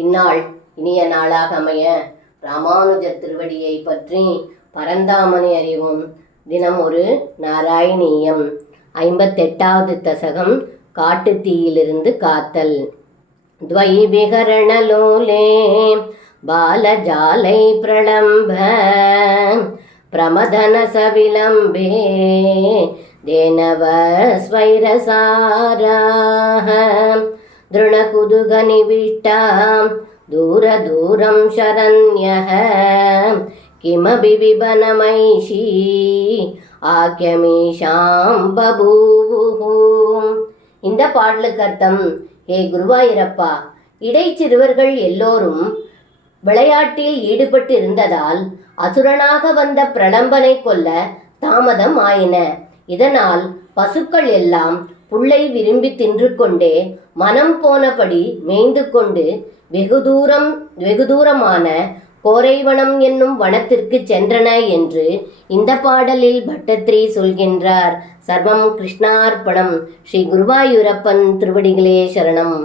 இந்நாள் இனிய நாளாக அமைய ராமானுஜர் திருவடியை பற்றி பரந்தாமனை அறிவோம். தினம் ஒரு நாராயணீயம். 58வது தசகம் காட்டுத்தீயிலிருந்து காத்தல். துவை விகரணலோலே பாலஜாலை பிரளம்ப பிரமதன சவிலம்பே தேனவ ஸ்வைரசாராஹ दृढकुदुगनिविष्टां दूरदूरं शरण्यः किमपि विबनमैषी ஆக்கியமீஷாம் பபூவுஹு. இந்த பாடலுக்கு அர்த்தம்: ஹே குருவாயூரப்பா, இடைச்சிறுவர்கள் எல்லோரும் விளையாட்டில் ஈடுபட்டு இருந்ததால் அசுரனாக வந்த பிரளம்பனை கொல்ல தாமதம் ஆயின. இதனால் பசுக்கள் எல்லாம் புல்லை விரும்பி தின்று கொண்டே மனம் போனபடி மேய்ந்து கொண்டு வெகு தூரமான கோரைவனம் என்னும் வனத்திற்கு சென்றன என்று இந்த பாடலில் பட்டத்ரி சொல்கின்றார். சர்வம் கிருஷ்ணார்ப்பணம். ஸ்ரீ குருவாயூரப்பன் திருவடிகளே சரணம்.